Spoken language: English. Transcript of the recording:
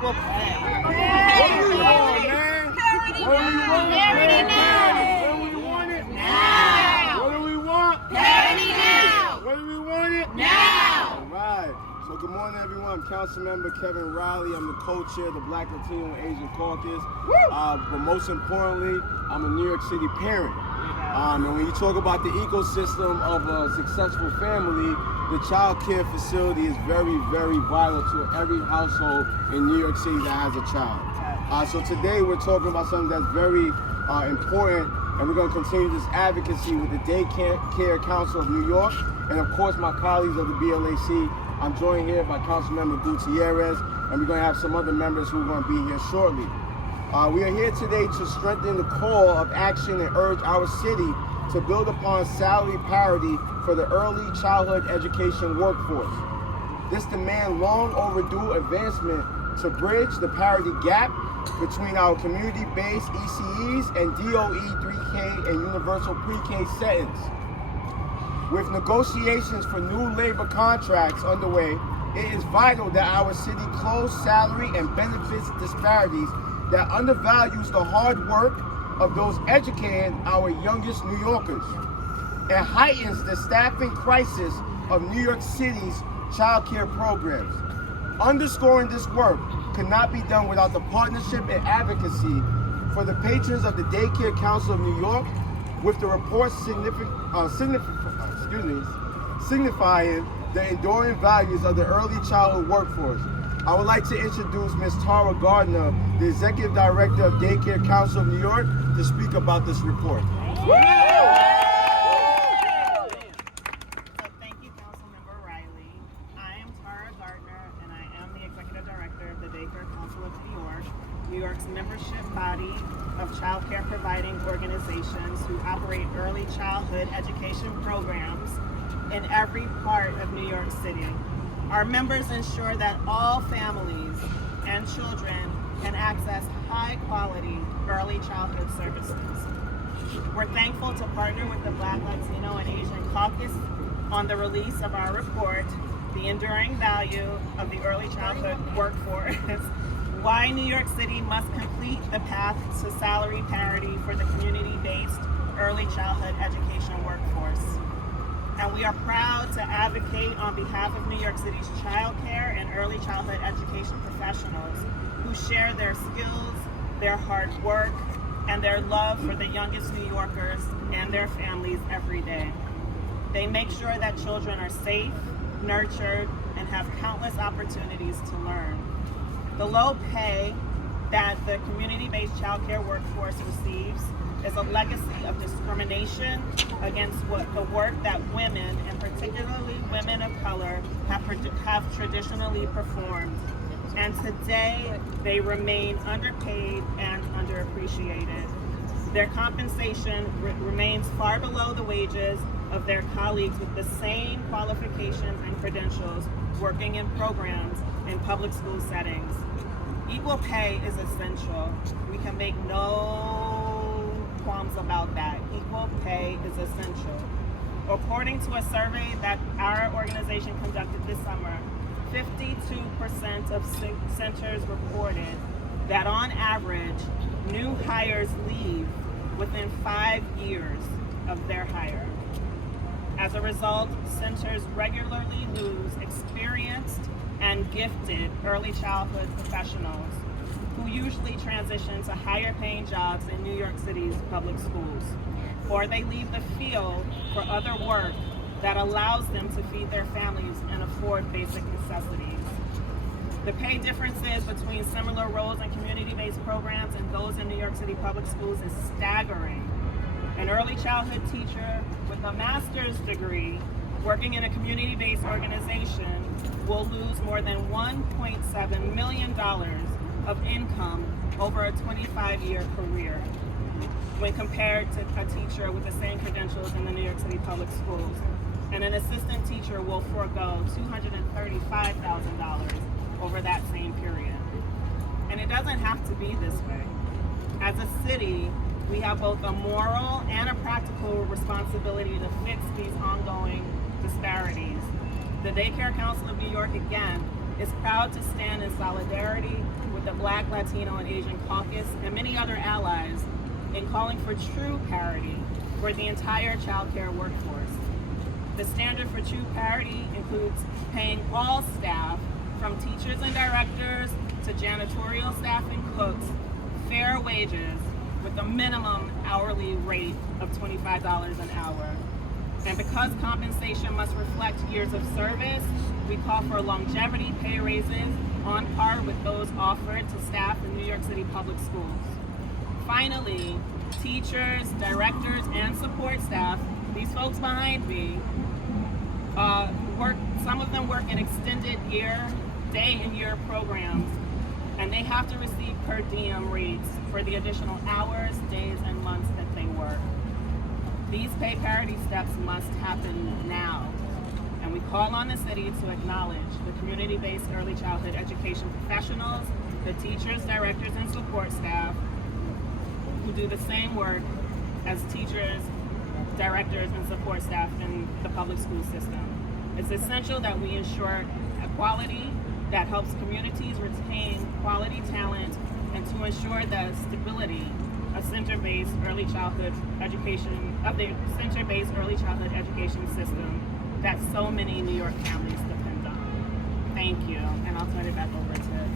equal pay. What do we want, man? Parity What do we want? Parity now. What do we want it? Now. What do we want? Parity now. What do we want it? Now. All right. So good morning, everyone. I'm Councilmember Kevin Riley. I'm the co-chair of the Black, Latino, and Asian Caucus. But most importantly, I'm a New York City parent. And when you talk about the ecosystem of a successful family, the child care facility is very, very vital to every household in New York City that has a child. So today we're talking about something that's very important, and we're going to continue this advocacy with the Daycare Council of New York, and of course my colleagues of the BLAC. I'm joined here by Councilmember Gutierrez, and we're going to have some other members who are going to be here shortly. We are here today to strengthen the call of action and urge our city to build upon salary parity for the early childhood education workforce. This demands long overdue advancement to bridge the parity gap between our community-based ECEs and DOE 3K and universal pre-K settings. With negotiations for new labor contracts underway, it is vital that our city close salary and benefits disparities that undervalues the hard work of those educating our youngest New Yorkers and heightens the staffing crisis of New York City's child care programs. Underscoring this work could not be done without the partnership and advocacy for the patrons of the Daycare Council of New York, with the report signifying the enduring values of the early childhood workforce. I would like to introduce Ms. Tara Gardner, the Executive Director of Daycare Council of New York, to speak about this report. So thank you, Councilmember Riley. I am Tara Gardner, and I am the Executive Director of the Daycare Council of New York's membership body of child care providing organizations who operate early childhood education programs in every part of New York City. Our members ensure that all families and children can access high-quality early childhood services. We're thankful to partner with the Black, Latino, and Asian Caucus on the release of our report, The Enduring Value of the Early Childhood Workforce, Why New York City Must Complete the Path to Salary Parity for the Community-Based Early Childhood Education Workforce. And we are proud to advocate on behalf of New York City's child care and early childhood education professionals who share their skills, their hard work, and their love for the youngest New Yorkers and their families every day. They make sure that children are safe, nurtured, and have countless opportunities to learn. The low pay that the community-based child care workforce receives is a legacy of discrimination against the work that women, and particularly women of color, have traditionally performed. And today, they remain underpaid and underappreciated. Their compensation remains far below the wages of their colleagues with the same qualifications and credentials working in programs in public school settings. Equal pay is essential. We can make no qualms about that. Equal pay is essential. According to a survey that our organization conducted this summer, 52% of centers reported that on average, new hires leave within 5 years of their hire. As a result, centers regularly lose experienced and gifted early childhood professionals who usually transition to higher paying jobs in New York City's public schools, or they leave the field for other work that allows them to feed their families and afford basic necessities. The pay differences between similar roles in community-based programs and those in New York City public schools is staggering. An early childhood teacher with a master's degree working in a community-based organization will lose more than $1.7 million of income over a 25-year career when compared to a teacher with the same credentials in the New York City public schools. And an assistant teacher will forego $235,000 over that same period. And it doesn't have to be this way. As a city, we have both a moral and a practical responsibility to fix these ongoing disparities. The Daycare Council of New York, again, is proud to stand in solidarity with with the Black, Latino, and Asian Caucus and many other allies in calling for true parity for the entire child care workforce. The standard for true parity includes paying all staff, from teachers and directors to janitorial staff and cooks, fair wages with a minimum hourly rate of $25 an hour. And because compensation must reflect years of service, we call for longevity pay raises on par with those offered to staff in New York City public schools. Finally, teachers, directors, and support staff, these folks behind me, some of them work in extended day and year programs, and they have to receive per diem rates for the additional hours, days, and months that they work. These pay parity steps must happen now, and we call on the city to acknowledge the community-based early childhood education professionals, the teachers, directors, and support staff who do the same work as teachers, directors, and support staff in the public school system. It's essential that we ensure equality that helps communities retain quality talent and to ensure the stability of center-based early childhood education, of the center-based early childhood education system that so many New York families depend on. Thank you, and I'll turn it back over to